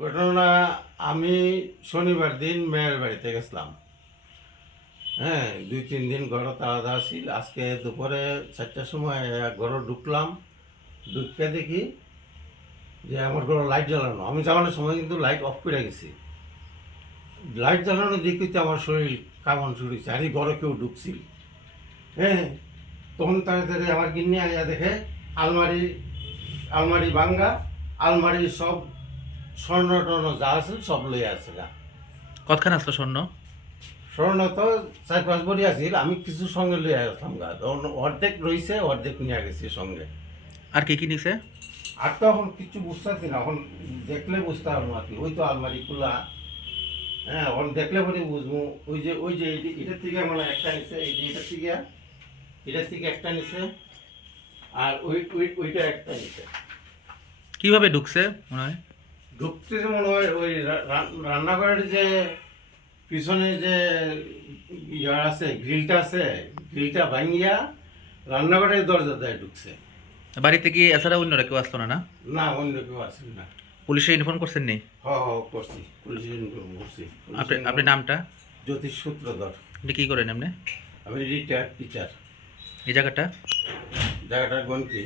ঘটনা আমি শনিবার দিন মেয়ের বাড়িতে গেছিলাম। হ্যাঁ দুই, তিন দিন ঘরে তাড়া ছিল। আজকে দুপুরে চারটার সময় ঘরে ঢুকলাম। ঢুকতে দেখি যে আমার ঘরে লাইট জ্বালানো। আমি জ্বালানোর সময় কিন্তু লাইট অফ করে গেছি। লাইট জ্বালানো দেখিতে আমার শরীর কামন শুরু হয়েছে। আরে ঘরে কেউ ঢুকছিল। হ্যাঁ তখন তাড়াতাড়ি আমার গিন্নি আইয়া দেখে, আলমারি আলমারি ভাঙ্গা আলমারির সব স্বর্ণ টর্ণ যা আছে সব লই আছে গা। কতখান আসলো স্বর্ণ? স্বর্ণ তো চার পাঁচ বড়ি আছিল আমি কিছু সঙ্গে লই আসলাম গা। অর্ধেক রইছে অর্ধেক নিয়ে গেছি সঙ্গে। আর কি কি নিছে? আর তো এখন কিছু বুঝতেছি না এখন দেখলে বুঝতে পারব আর কি। ওই তো আলমারি খোলা। হ্যাঁ এখন দেখলে পরে বুঝব। ওই যে ওই যে এটি- এটার থেকে মানে একটা নিছে এই যে এটার থেকে এটার থেকে একটা নিছে আর ওই ওই ওইটা একটা নিছে। কীভাবে ঢুকছে মনে হয়? ঢুকতে যে মনে হয় ওই রান্নাঘরের যে পিছনে যে ইয়া আছে গ্রিলটা আছে গ্রিলটা ভাঙিয়া রান্নাঘরের দরজা দেয় ঢুকছে। বাড়িতে কি এছাড়া অন্যরা কেউ আসলো না না? না অন্য কেউ আসেন না। পুলিশে ইনফর্ম করছেন নি? হ হ করছি। পুলিশে ইনফর্ম করছি। আপনি আপনি নামটা? জ্যোতিষ সূত্রধর আপনি কি করেন আপনি আমি রিটায়ার্ড টিচার। এই জায়গাটা? জায়গাটার গন্তি